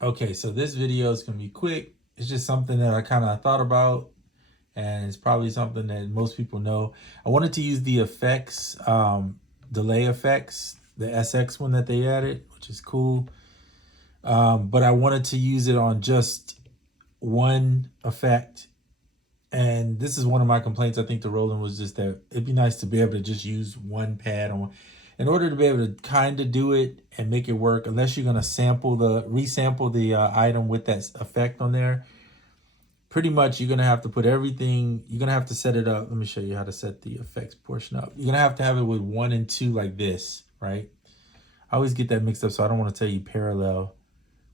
Okay, so this video is going to be quick. It's just something that I kind of thought about, and it's probably something that most people know. I wanted to use the effects, delay effects, the SX one that they added, which is cool. But I wanted to use it on just one effect. And this is one of my complaints, I think, to Roland, was just that it'd be nice to be able to just use one pad on. In order to be able to kind of do it and make it work, unless you're going to resample the item with that effect on there, pretty much you're going to have to put everything, you're going to have to set it up. Let me show you how to set the effects portion up. You're going to have it with 1 and 2 like this, right? I always get that mixed up, so I don't want to tell you parallel.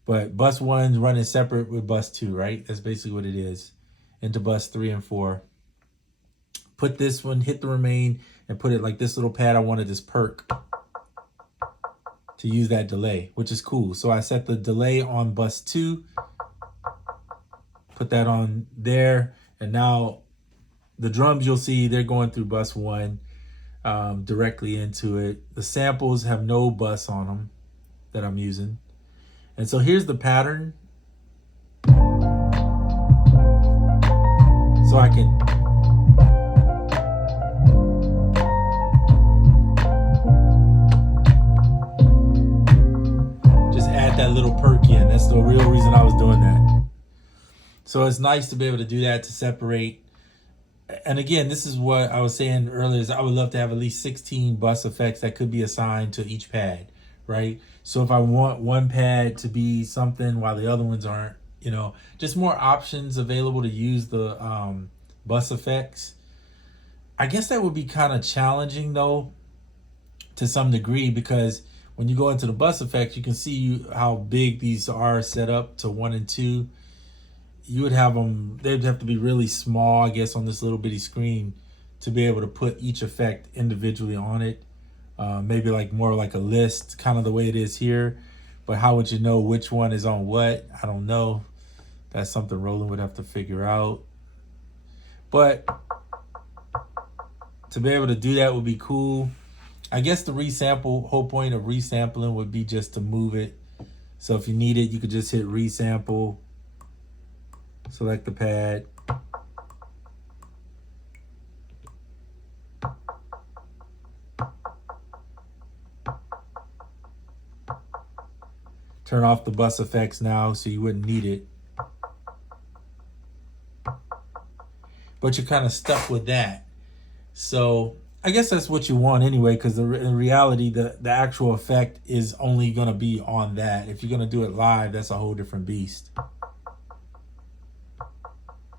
But bus 1's running separate with bus 2, right? That's basically what it is. Into bus 3 and 4. Put this one, hit the remain, and put it like this little pad. I wanted this perk to use that delay, which is cool. So I set the delay on bus 2, put that on there, and now the drums, you'll see they're going through bus 1 directly into it. The samples have no bus on them that I'm using. And so here's the pattern. So I can just add that little perk in. That's the real reason I was doing that. So it's nice to be able to do that, to separate. And again, this is what I was saying earlier, is I would love to have at least 16 bus effects that could be assigned to each pad, right? So if I want one pad to be something while the other ones aren't, just more options available to use the bus effects. I guess that would be kind of challenging though, to some degree, because when you go into the bus effects, you can see how big these are set up to 1 and 2. You would have them, they'd have to be really small, I guess, on this little bitty screen to be able to put each effect individually on it. Maybe like more like a list, kind of the way it is here. But how would you know which one is on what? I don't know. That's something Roland would have to figure out. But to be able to do that would be cool. I guess the whole point of resampling would be just to move it. So if you need it, you could just hit resample, select the pad, turn off the bus effects now so you wouldn't need it. But you're kind of stuck with that. So I guess that's what you want anyway, because in reality, the actual effect is only going to be on that. If you're going to do it live, that's a whole different beast.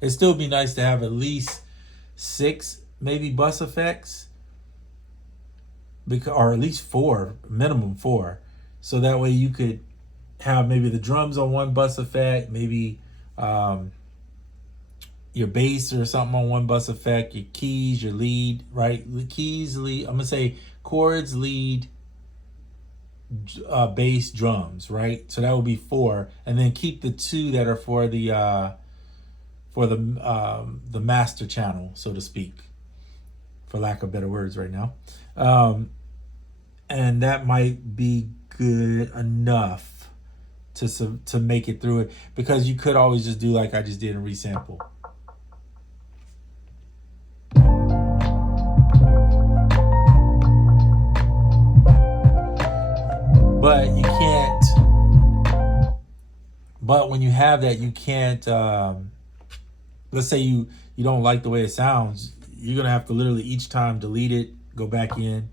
It'd still be nice to have at least 6, maybe bus effects, or at least 4, minimum 4. So that way you could have maybe the drums on one bus effect, maybe your bass or something on one bus effect, your keys, your lead, right? Keys, lead, I'm gonna say chords, lead, bass, drums, right? So that would be 4, and then keep the 2 that are for the master channel, so to speak, for lack of better words right now. And that might be good enough to make it through it, because you could always just do like I just did and resample. But you can't, but when you have that, you can't, let's say you don't like the way it sounds, you're going to have to literally each time delete it, go back in.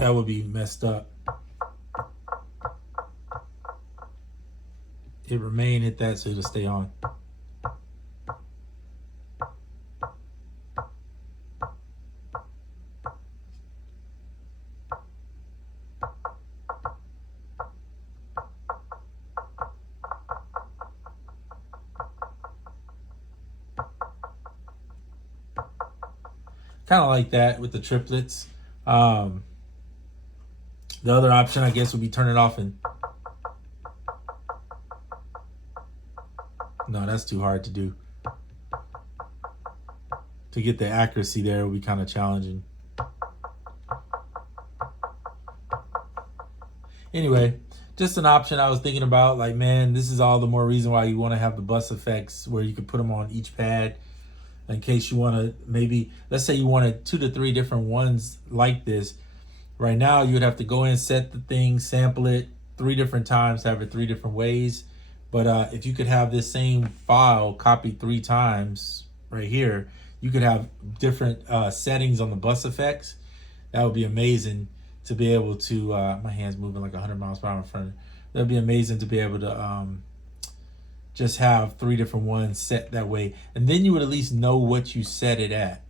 That would be messed up. Hit remain, hit that so it'll stay on. kind of like that with the triplets. The other option, I guess, would be turn it off and... No, that's too hard to do. To get the accuracy there will be kind of challenging. Anyway, just an option I was thinking about. Like, man, this is all the more reason why you want to have the Bus Fx where you can put them on each pad in case you want to, maybe, let's say you wanted 2 to 3 different ones like this. Right now, you would have to go in, set the thing, sample it 3 different times, have it 3 different ways. But if you could have this same file copied 3 times right here, you could have different settings on the Bus Fx. That would be amazing to be able to, my hand's moving like 100 miles per hour in front of it. That'd be amazing to be able to just have 3 different ones set that way. And then you would at least know what you set it at.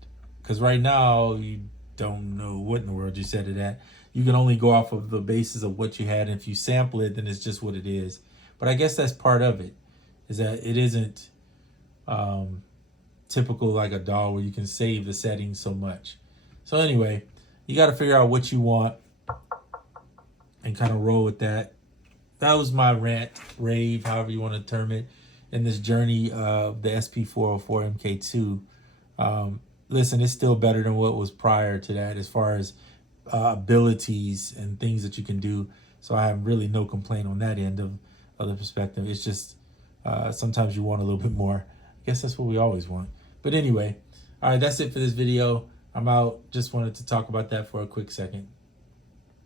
Because right now, you don't know what in the world you set it at. You can only go off of the basis of what you had. And if you sample it, then it's just what it is. But I guess that's part of it, is that it isn't typical like a DAW where you can save the settings so much. So anyway, you got to figure out what you want and kind of roll with that. That was my rant, rave, however you want to term it, in this journey of the SP404 Mk2. Listen, it's still better than what was prior to that as far as abilities and things that you can do. So I have really no complaint on that end of the perspective. It's just sometimes you want a little bit more. I guess that's what we always want. But anyway, all right, that's it for this video. I'm out. Just wanted to talk about that for a quick second.